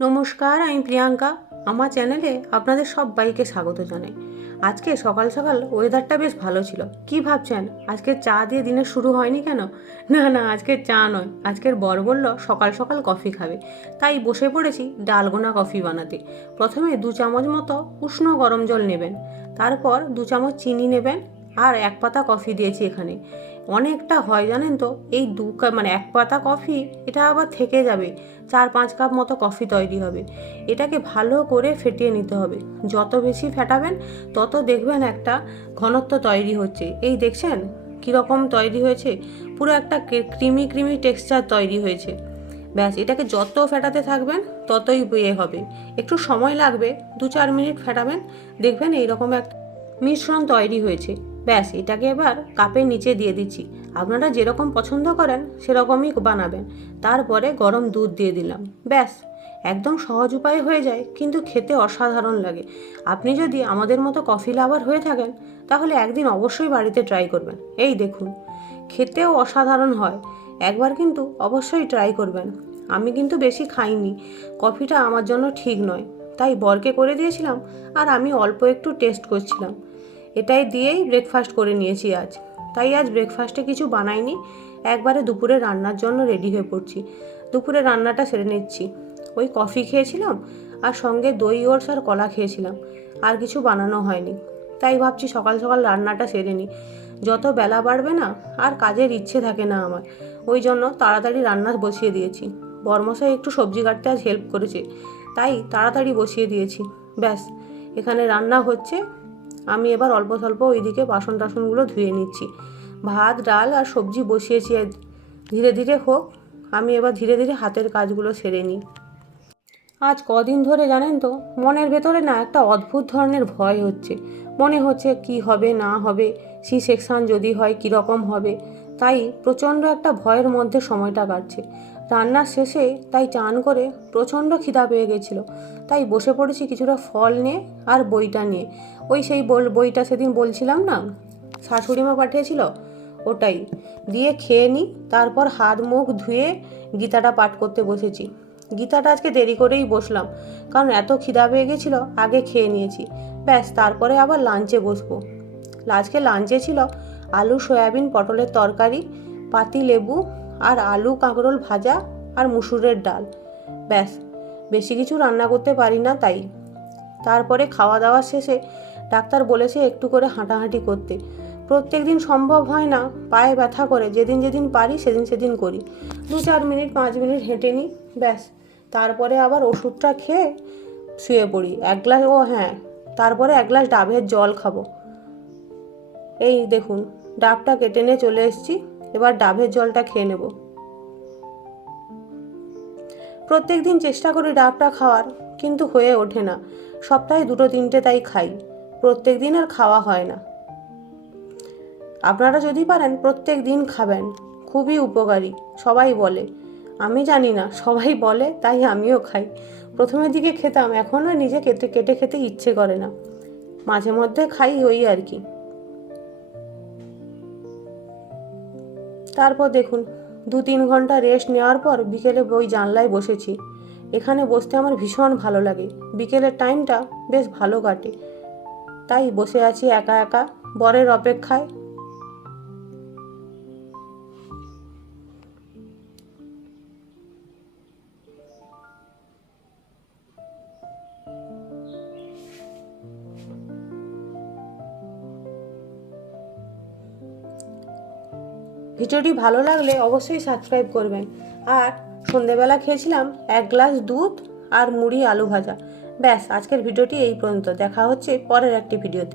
নমস্কার, আমি প্রিয়াঙ্কা। আমার চ্যানেলে আপনাদের সবাইকে স্বাগত জানাই। আজকে সকাল সকাল ওয়েদারটা বেশ ভালো ছিল। কি ভাবছেন আজকে চা দিয়ে দিনের শুরু হয়নি কেন? না না, আজকে চা নয়, আজকের বর বলল সকাল সকাল কফি খাবে, তাই বসে পড়েছি ডালগোনা কফি বানাতে। প্রথমে 2 চামচ মতো উষ্ণ গরম জল নেবেন, তারপর 2 চামচ চিনি নেবেন, আর 1 পাতা কফি দিয়েছি এখানে। অনেকটা হয় জানেন তো, এই 2 কাপ মানে 1 পাতা কফি, এটা আবার থেকে যাবে। 4-5 কাপ মতো কফি তৈরি হবে। এটাকে ভালো করে ফেটিয়ে নিতে হবে। যত বেশি ফেটাবেন তত দেখবেন একটা ঘনত্ব তৈরি হচ্ছে। এই দেখছেন কীরকম তৈরি হয়েছে, পুরো একটা ক্রিমি ক্রিমি টেক্সচার তৈরি হয়েছে। ব্যাস, এটাকে যত ফেটাতে থাকবেন ততই হবে। একটু সময় লাগবে, 2-4 মিনিট ফেটাবেন, দেখবেন এইরকম একটা মিশ্রণ তৈরি হয়েছে। ব্যাস, এটাকে এবার কাপের নিচে দিয়ে দিচ্ছি। আপনারা যেরকম পছন্দ করেন সেরকমই বানাবেন। তারপরে গরম দুধ দিয়ে দিলাম। ব্যাস, একদম সহজ উপায়ে হয়ে যায়, কিন্তু খেতে অসাধারণ লাগে। আপনি যদি আমাদের মতো কফি লাভার হয়ে থাকেন তাহলে একদিন অবশ্যই বাড়িতে ট্রাই করবেন। এই দেখুন, খেতেও অসাধারণ হয়। একবার কিন্তু অবশ্যই ট্রাই করবেন। আমি কিন্তু বেশি খাইনি, কফিটা আমার জন্য ঠিক নয়, তাই বরকে করে দিয়েছিলাম, আর আমি অল্প একটু টেস্ট করছিলাম। এটাই দিয়েই ব্রেকফাস্ট করে নিয়েছি আজ। তাই আজ ব্রেকফাস্টে কিছু বানাইনি, একবারে দুপুরে রান্নার জন্য রেডি হয়ে পড়ছি। দুপুরে রান্নাটা সেরে নিচ্ছি। ওই কফি খেয়েছিলাম, আর সঙ্গে দই ওটস আর কলা খেয়েছিলাম, আর কিছু বানানো হয়নি। তাই ভাবছি সকাল সকাল রান্নাটা সেরে নিই। যত বেলা বাড়বে না আর কাজের ইচ্ছে থাকে না আমার, ওই জন্য তাড়াতাড়ি রান্না বসিয়ে দিয়েছি। বরমশাই একটু সবজি কাটতে আজ হেল্প করেছে, তাই তাড়াতাড়ি বসিয়ে দিয়েছি। ব্যাস, এখানে রান্না হচ্ছে। আমি এবার অল্প স্বল্প ওইদিকে বাসন টাসনগুলো ধুয়ে নিচ্ছি। ভাত ডাল আর সবজি বসিয়েছি, ধীরে ধীরে হোক। আমি এবার ধীরে ধীরে হাতের কাজগুলো সেরে নিই। আজ কদিন ধরে জানেন তো, মনের ভেতরে না একটা অদ্ভুত ধরনের ভয় হচ্ছে। মনে হচ্ছে কি হবে না হবে, সি সেকশন যদি হয় কীরকম হবে। তাই প্রচণ্ড একটা ভয়ের মধ্যে সময়টা কাটছে। রান্নার শেষে তাই চান করে প্রচণ্ড খিদা পেয়ে গেছিলো, তাই বসে পড়েছি কিছুটা ফল নিয়ে আর বইটা নিয়ে। ওই সেই বইটা সেদিন বলছিলাম না, শাশুড়িমা পাঠিয়েছিল, ওটাই দিয়ে খেয়ে নিই। তারপর হাত মুখ ধুয়ে গীতাটা পাঠ করতে বসেছি। গীতাটা আজকে দেরি করেই বসলাম, কারণ এত খিদা পেয়ে গেছিলো, আগে খেয়ে নিয়েছি। ব্যাস, তারপরে আবার লাঞ্চে বসবো। আজকে লাঞ্চে ছিল আলু সয়াবিন পটলের তরকারি, পাতি লেবু, আর আলু কাঁকরোল ভাজা, আর মুসুরের ডাল। ব্যাস, বেশি কিছু রান্না করতে পারি না তাই। তারপরে খাওয়া দাওয়া শেষে ডাক্তার বলেছে একটু করে হাঁটাহাঁটি করতে। প্রত্যেক দিন সম্ভব হয় না, পায়ে ব্যথা করে, যেদিন যেদিন পারি সেদিন সেদিন করি। 2-4 মিনিট 5 মিনিট হেঁটে নিই। ব্যাস, তারপরে আবার ওষুধটা খেয়ে শুয়ে পড়ি। তারপরে 1 গ্লাস ডাবের জল খাবো। এই দেখুন, ডাবটা কেটে নিয়ে চলে এসেছি, এবার ডাবের জলটা খেয়ে নেব। প্রত্যেক দিন চেষ্টা করি ডাবটা খাওয়ার, কিন্তু হয়ে ওঠে না। সপ্তাহে 2-3টে তাই খাই, প্রত্যেক দিন আর খাওয়া হয় না। আপনারা যদি পারেন প্রত্যেক দিন খাবেন, খুবই উপকারী সবাই বলে। আমি জানি না, সবাই বলে তাই আমিও খাই। প্রথমের দিকে খেতাম, এখন আর নিজে কেটে কেটে খেতে ইচ্ছে করে না, মাঝে মধ্যে খাই, ওই আর কি। তারপর দেখুন, 2-3 ঘন্টা রেস্ট নেওয়ার পর বিকেলে ওই জানলায় বসেছি। এখানে বসতে আমার ভীষণ ভালো লাগে, বিকেলের টাইমটা বেশ ভালো কাটে। তাই বসে আছি একা একা বরের অপেক্ষায়। ভিডিওটি ভালো লাগলে অবশ্যই সাবস্ক্রাইব করবেন। আর সন্ধেবেলা খেয়েছিলাম 1 গ্লাস দুধ আর মুড়ি আলু ভাজা। ব্যাস, আজকের ভিডিওটি এই পর্যন্ত। দেখা হচ্ছে পরের একটি ভিডিওতে।